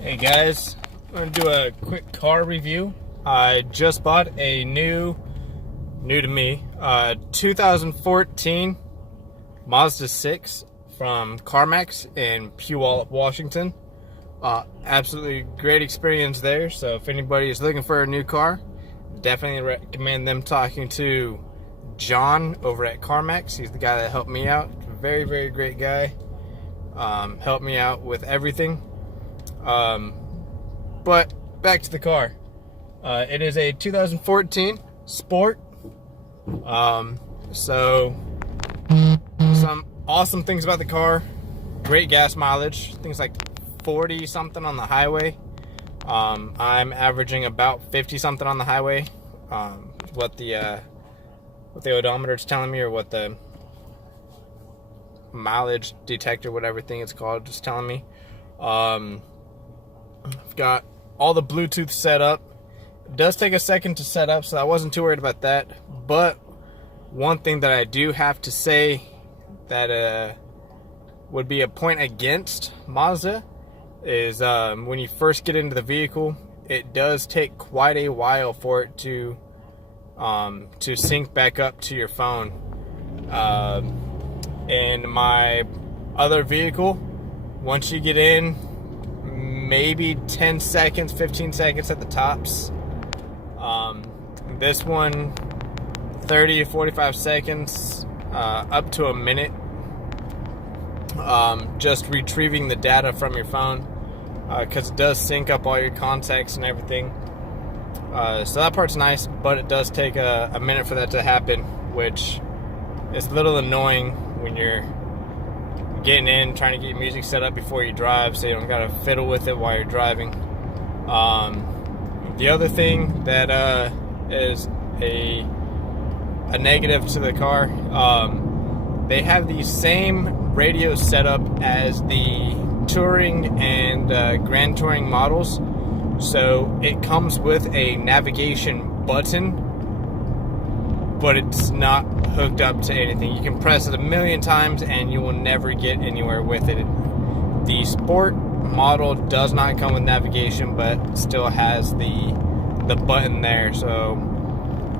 Hey guys, I'm going to do a quick car review. I just bought a new to me, 2014 Mazda6 from CarMax in Puyallup, Washington. Absolutely great experience there, so if anybody is looking for a new car, definitely recommend them talking to John over at CarMax. He's the guy that helped me out. Very, very great guy. Helped me out with everything. But back to the car. It is a 2014 Sport. So some awesome things about the car. Great gas mileage. Things like 40 something on the highway. I'm averaging about 50 something on the highway. What the odometer is telling me, or what the mileage detector, whatever thing it's called, is telling me. I've got all the Bluetooth set up. It does take a second to set up, so I wasn't too worried about that. But one thing that I do have to say that would be a point against Mazda is when you first get into the vehicle, it does take quite a while for it to sync back up to your phone. In my other vehicle, once you get in, maybe 10 seconds, 15 seconds at the tops. This one, 30 to 45 seconds, up to a minute. Just retrieving the data from your phone, because it does sync up all your contacts and everything. So that part's nice, but it does take a minute for that to happen, which is a little annoying when you're getting in, trying to get music set up before you drive, so you don't gotta fiddle with it while you're driving. The other thing that is a negative to the car, they have the same radio setup as the Touring and Grand Touring models, so it comes with a navigation button, but it's not hooked up to anything. You can press it a million times and you will never get anywhere with it. The Sport model does not come with navigation, but still has the button there. So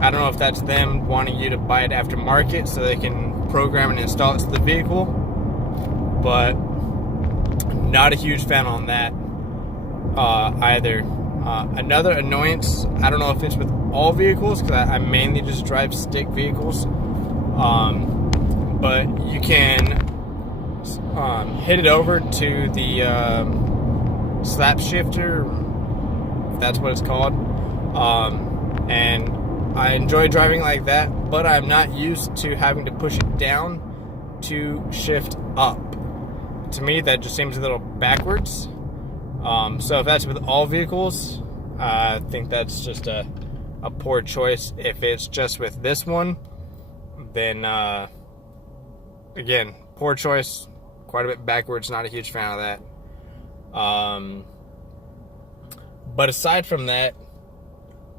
I don't know if that's them wanting you to buy it aftermarket so they can program and install it to the vehicle, but not a huge fan on that either. Another annoyance, I don't know if it's with all vehicles, because I mainly just drive stick vehicles, but you can hit it over to the slap shifter, if that's what it's called, and I enjoy driving like that, but I'm not used to having to push it down to shift up. To me, that just seems a little backwards. So if that's with all vehicles, I think that's just a poor choice. If it's just with this one, then again, poor choice, quite a bit backwards, not a huge fan of that. But aside from that,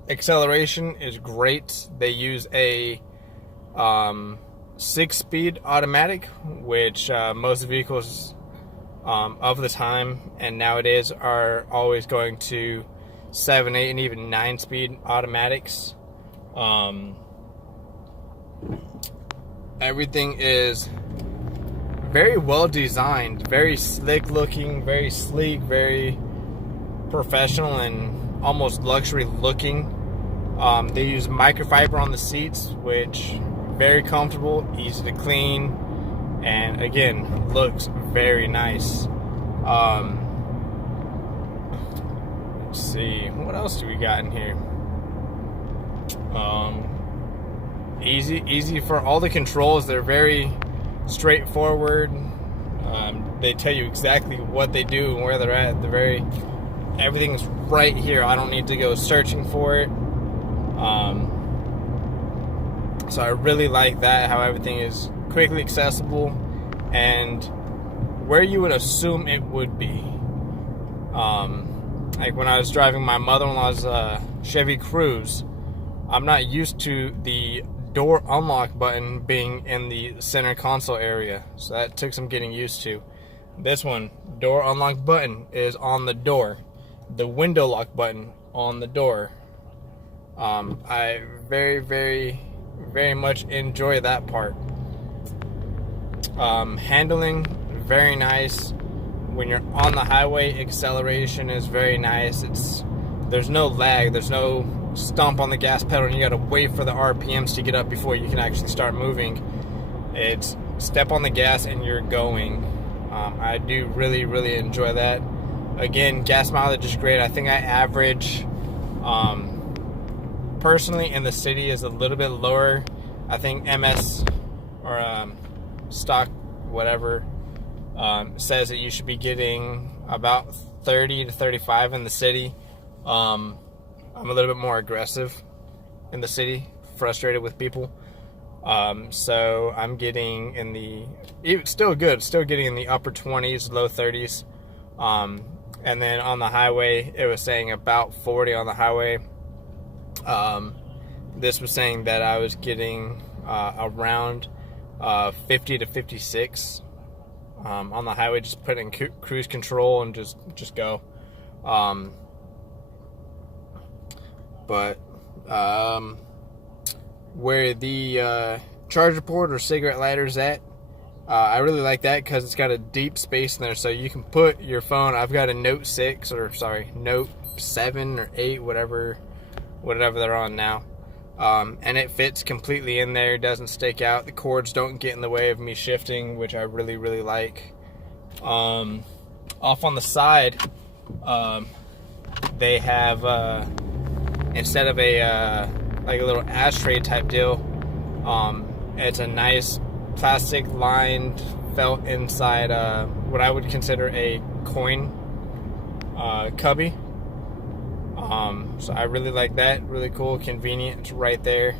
acceleration is great. They use a 6-speed automatic, which most vehicles of the time and nowadays are always going to 7, 8, and even 9-speed automatics. Everything is very well designed, very slick looking, very sleek, very professional, and almost luxury looking. They use microfiber on the seats, which very comfortable, easy to clean, and again, looks very nice. Let's see, what else do we got in here? Easy for all the controls. They're very straightforward. They tell you exactly what they do and where they're at. Everything's right here. I don't need to go searching for it. So I really like that, how everything is quickly accessible and where you would assume it would be. Like when I was driving my mother-in-law's Chevy Cruze, I'm not used to the door unlock button being in the center console area, so that took some getting used to. This one, door unlock button, is on the door. the window lock button on the door. I very, very, very much enjoy that part. Handling, very nice. When you're on the highway, acceleration is very nice. There's no lag, there's no stomp on the gas pedal and you gotta wait for the RPMs to get up before you can actually start moving. It's step on the gas and you're going. I do really, really enjoy that. Again, gas mileage is great. I think I average, personally in the city is a little bit lower. I think MS or stock, whatever, says that you should be getting about 30 to 35 in the city. I'm a little bit more aggressive in the city, frustrated with people. So I'm getting in the, still getting in the upper 20s, low 30s. And then on the highway, it was saying about 40 on the highway. This was saying that I was getting around 50 to 56 on the highway, just put in cruise control and just go. But where the charger port or cigarette lighter is at, I really like that because it's got a deep space in there, so you can put your phone. I've got a Note 6 or Note 7 or 8, whatever they're on now, and it fits completely in there. Doesn't stick out. The cords don't get in the way of me shifting, which I really, really like. Off on the side, they have instead of a like a little ashtray type deal, it's a nice plastic lined felt inside what I would consider a coin cubby. So I really like that. Really cool, convenient. It's right there.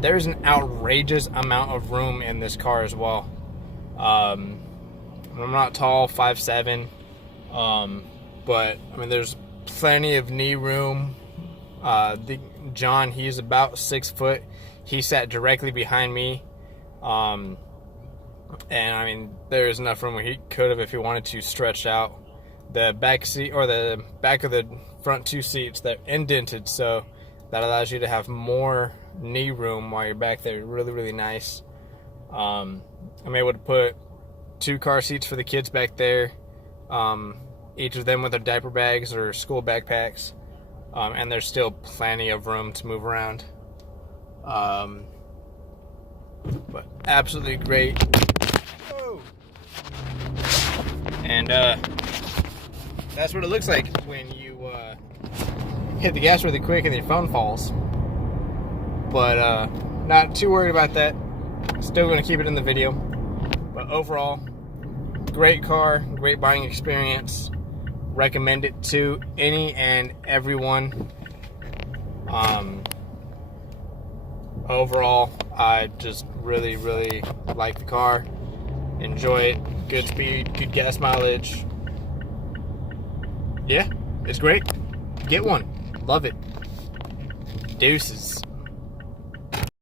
There's an outrageous amount of room in this car as well. I'm not tall, 5'7", but I mean there's plenty of knee room. John, he's about 6 foot. He sat directly behind me. And I mean, there's enough room where he could have, if he wanted to, stretch out. The back seat, or the back of the front two seats, they're indented, so that allows you to have more knee room while you're back there. Really, really nice. I'm able to put 2 car seats for the kids back there, each of them with their diaper bags or school backpacks, and there's still plenty of room to move around. But absolutely great. Whoa. And that's what it looks like when you hit the gas really quick and your phone falls. But not too worried about that. Still going to keep it in the video. But overall, great car, great buying experience. Recommend it to any and everyone. Overall, I just really, really like the car. Enjoy it. Good speed, good gas mileage. Yeah, it's great. Get one. Love it. Deuces.